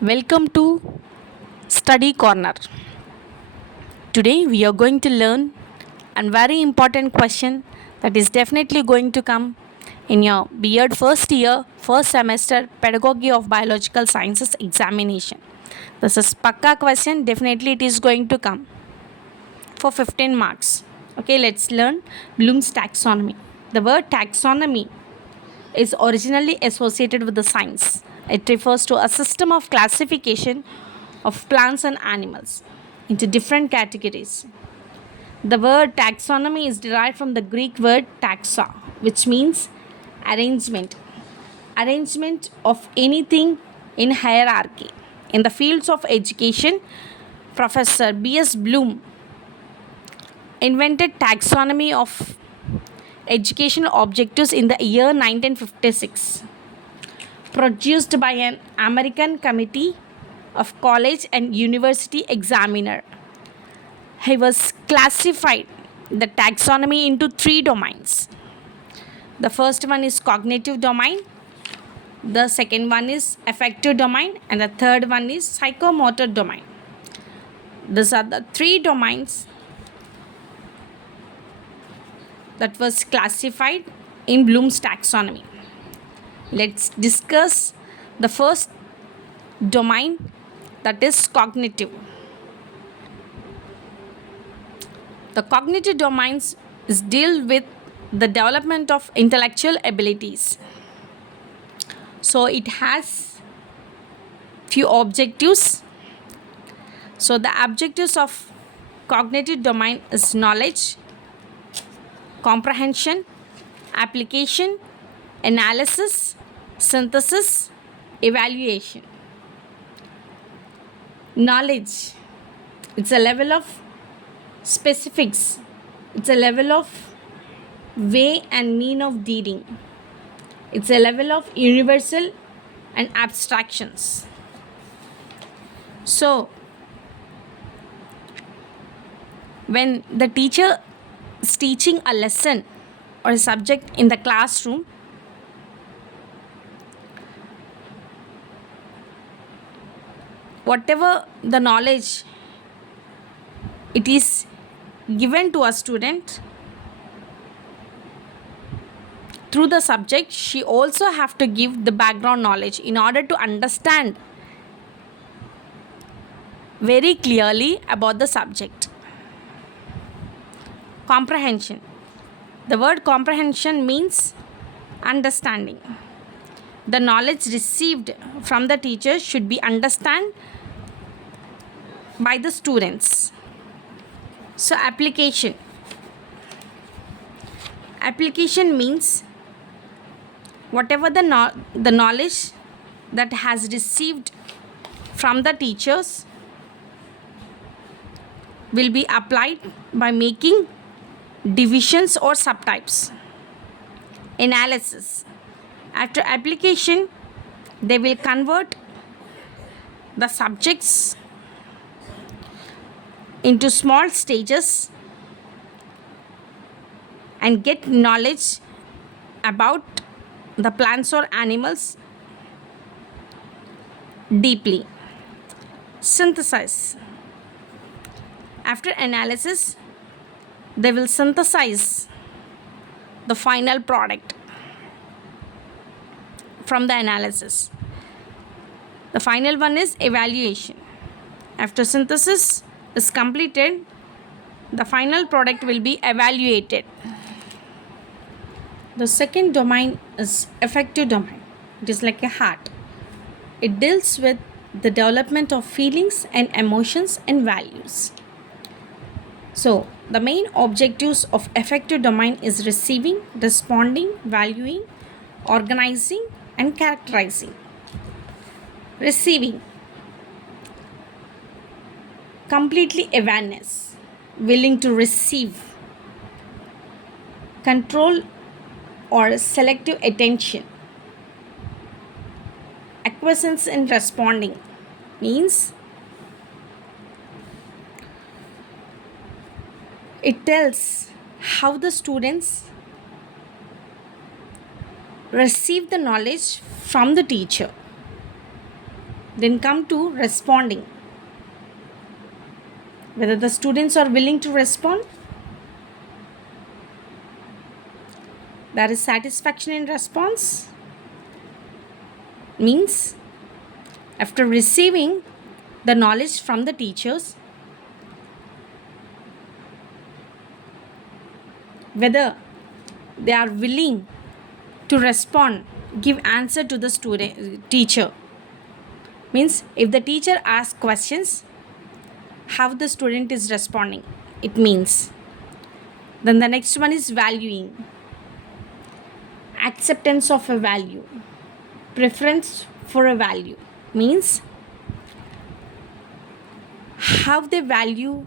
Welcome to Study Corner. Today we are going to learn a very important question that is definitely going to come in your B.Ed first year, first semester Pedagogy of Biological Sciences examination. This is Pakka question, definitely it is going to come for 15 marks. Okay, let's learn Bloom's taxonomy. The word taxonomy is originally associated with the science. It refers to a system of classification of plants and animals into different categories. The word taxonomy is derived from the Greek word taxa, which means arrangement. Arrangement of anything in hierarchy. In the fields of education, Professor B.S. Bloom invented taxonomy of educational objectives in the year 1956, produced by an American committee of college and university examiner. He was classified the taxonomy into three domains. The first one is cognitive domain, the second one is affective domain, and the third one is psychomotor domain. These are the three domains that was classified in Bloom's taxonomy. Let's discuss the first domain, that is cognitive. The cognitive domains is deal with the development of intellectual abilities. So it has few objectives. So the objectives of cognitive domain is knowledge, comprehension, application, analysis, synthesis, evaluation. Knowledge, it's a level of specifics, it's a level of way and mean of dealing, it's a level of universal and abstractions. So when the teacher is teaching a lesson or a subject in the classroom, whatever the knowledge it is given to a student through the subject, she also have to give the background knowledge in order to understand very clearly about the subject. Comprehension. The word comprehension means understanding. The knowledge received from the teacher should be understood by the students. So application. Application means whatever the knowledge that has received from the teachers will be applied by making divisions or subtypes. Analysis. After application, they will convert the subjects into small stages and get knowledge about the plants or animals deeply. Synthesize. After analysis, they will synthesize the final product from the analysis. The final one is evaluation. After synthesis is completed, the final product will be evaluated. The second domain is affective domain. It is like a heart. It deals with the development of feelings and emotions and values. So the main objectives of affective domain is receiving, responding, valuing, organizing, and characterizing. Receiving. Completely awareness, willing to receive. Control or selective attention. Acquiescence in responding means it tells how the students receive the knowledge from the teacher. Then come to responding. Whether the students are willing to respond, there is satisfaction in response, means after receiving the knowledge from the teachers, whether they are willing to respond, give answer to the teacher, means if the teacher asks questions, how the student is responding, it means. Then the next one is valuing, acceptance of a value, preference for a value, means how they value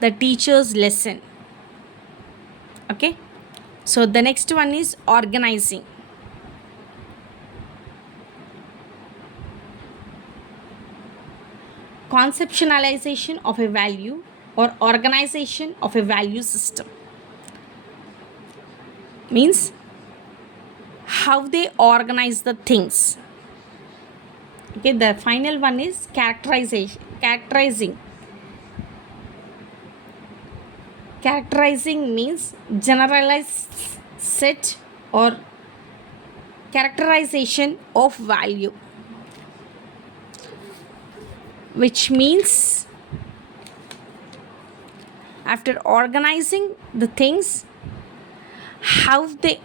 the teacher's lesson. Okay, so the next one is organizing. Conceptualization of a value or organization of a value system, means how they organize the things. Okay, the final one is characterizing. Characterizing means generalized set or characterization of value, which means after organizing the things, how they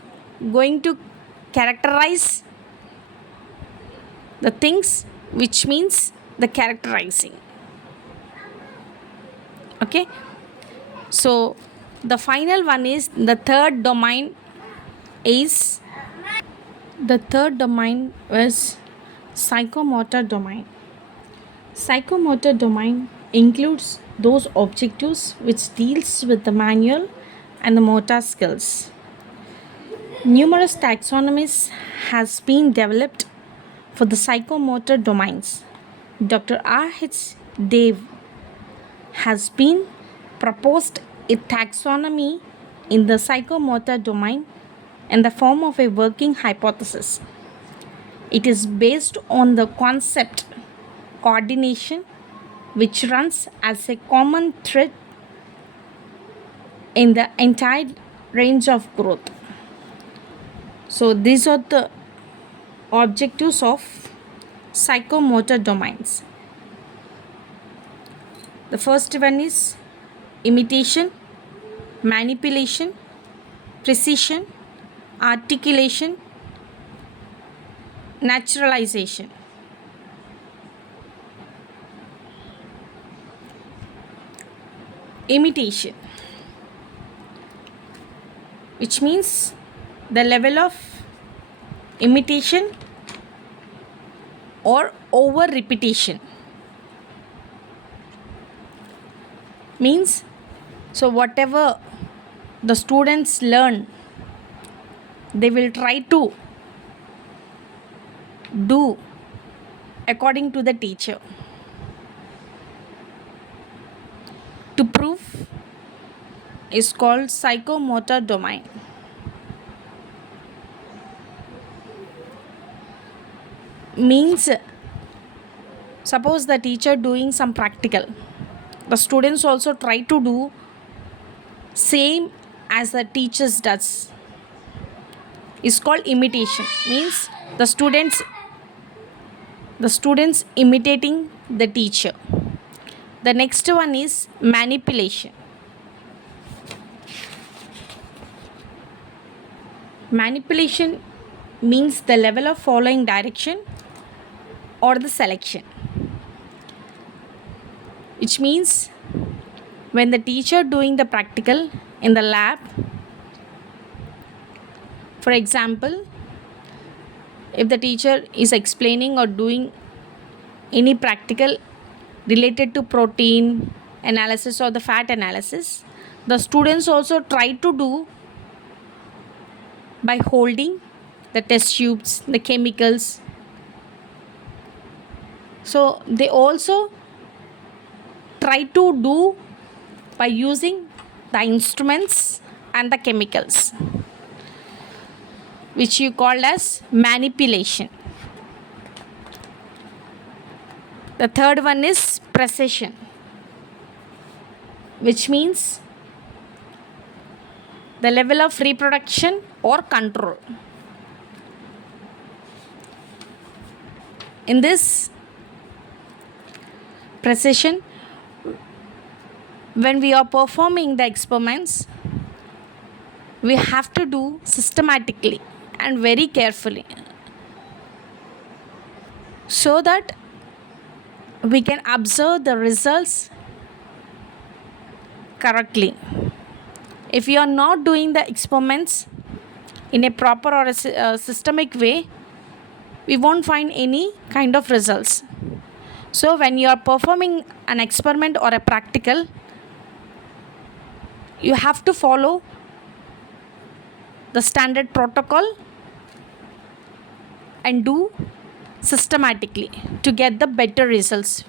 going to characterize the things, which means the characterizing. Okay, so the final one is the third domain is psychomotor domain. Psychomotor domain includes those objectives which deals with the manual and the motor skills. Numerous taxonomies has been developed for the psychomotor domains. Dr. R.H. Dave has been proposed a taxonomy in the psychomotor domain in the form of a working hypothesis. It is based on the concept coordination, which runs as a common thread in the entire range of growth. So these are the objectives of psychomotor domains. The first one is imitation, manipulation, precision, articulation, naturalization. Imitation, which means the level of imitation or over repetition, means so whatever the students learn, they will try to do according to the teacher. To prove is called psychomotor domain. Means suppose the teacher doing some practical, the students also try to do same as the teachers does, is called imitation. Means the students imitating the teacher. The next one is manipulation. Manipulation means the level of following direction or the selection, which means when the teacher doing the practical in the lab, for example, if the teacher is explaining or doing any practical related to protein analysis or the fat analysis, the students also try to do by holding the test tubes, the chemicals. So they also try to do by using the instruments and the chemicals, which you call as manipulation. The third one is precision, which means the level of reproduction or control. In this precision, when we are performing the experiments, we have to do systematically and very carefully so that we can observe the results correctly. If you are not doing the experiments in a proper or a systemic way, we won't find any kind of results. So when you are performing an experiment or a practical, you have to follow the standard protocol and do systematically to get the better results,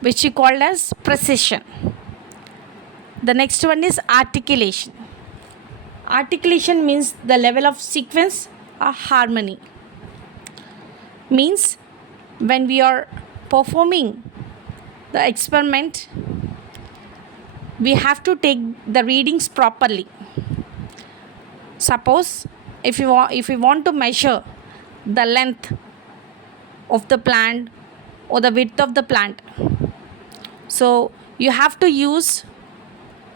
which we call as precision. The next one is articulation. Articulation means the level of sequence or harmony. Means when we are performing the experiment, we have to take the readings properly. Suppose if you want to measure the length of the plant or the width of the plant, so you have to use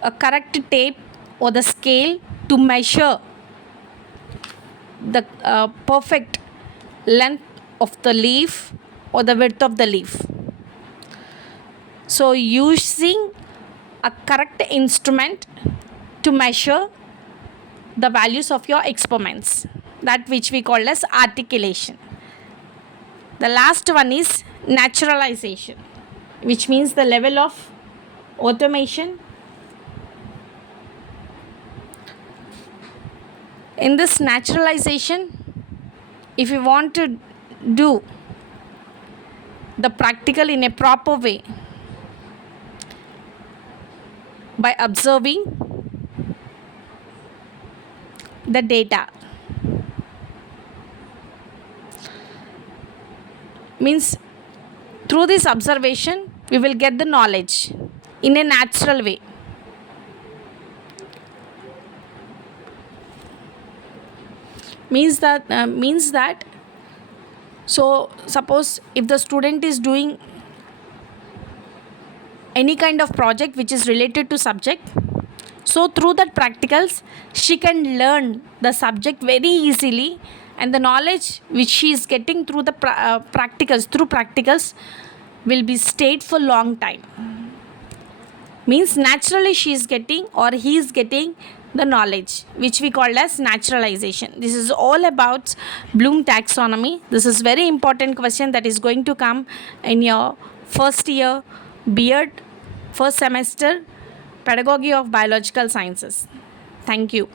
a correct tape or the scale to measure the perfect length of the leaf or the width of the leaf. So using a correct instrument to measure the values of your experiments, that which we call as articulation. The last one is naturalization, which means the level of automation. In this naturalization, if you want to do the practical in a proper way by observing the data, means through this observation we will get the knowledge in a natural way. Means that so suppose if the student is doing any kind of project which is related to subject, so through that practicals she can learn the subject very easily, and the knowledge which she is getting through the practicals will be stayed for long time. Means naturally she is getting or he is getting the knowledge, which we call as naturalization. This is all about Bloom taxonomy. This is very important question that is going to come in your first year B.Ed, first semester, pedagogy of biological sciences. Thank you.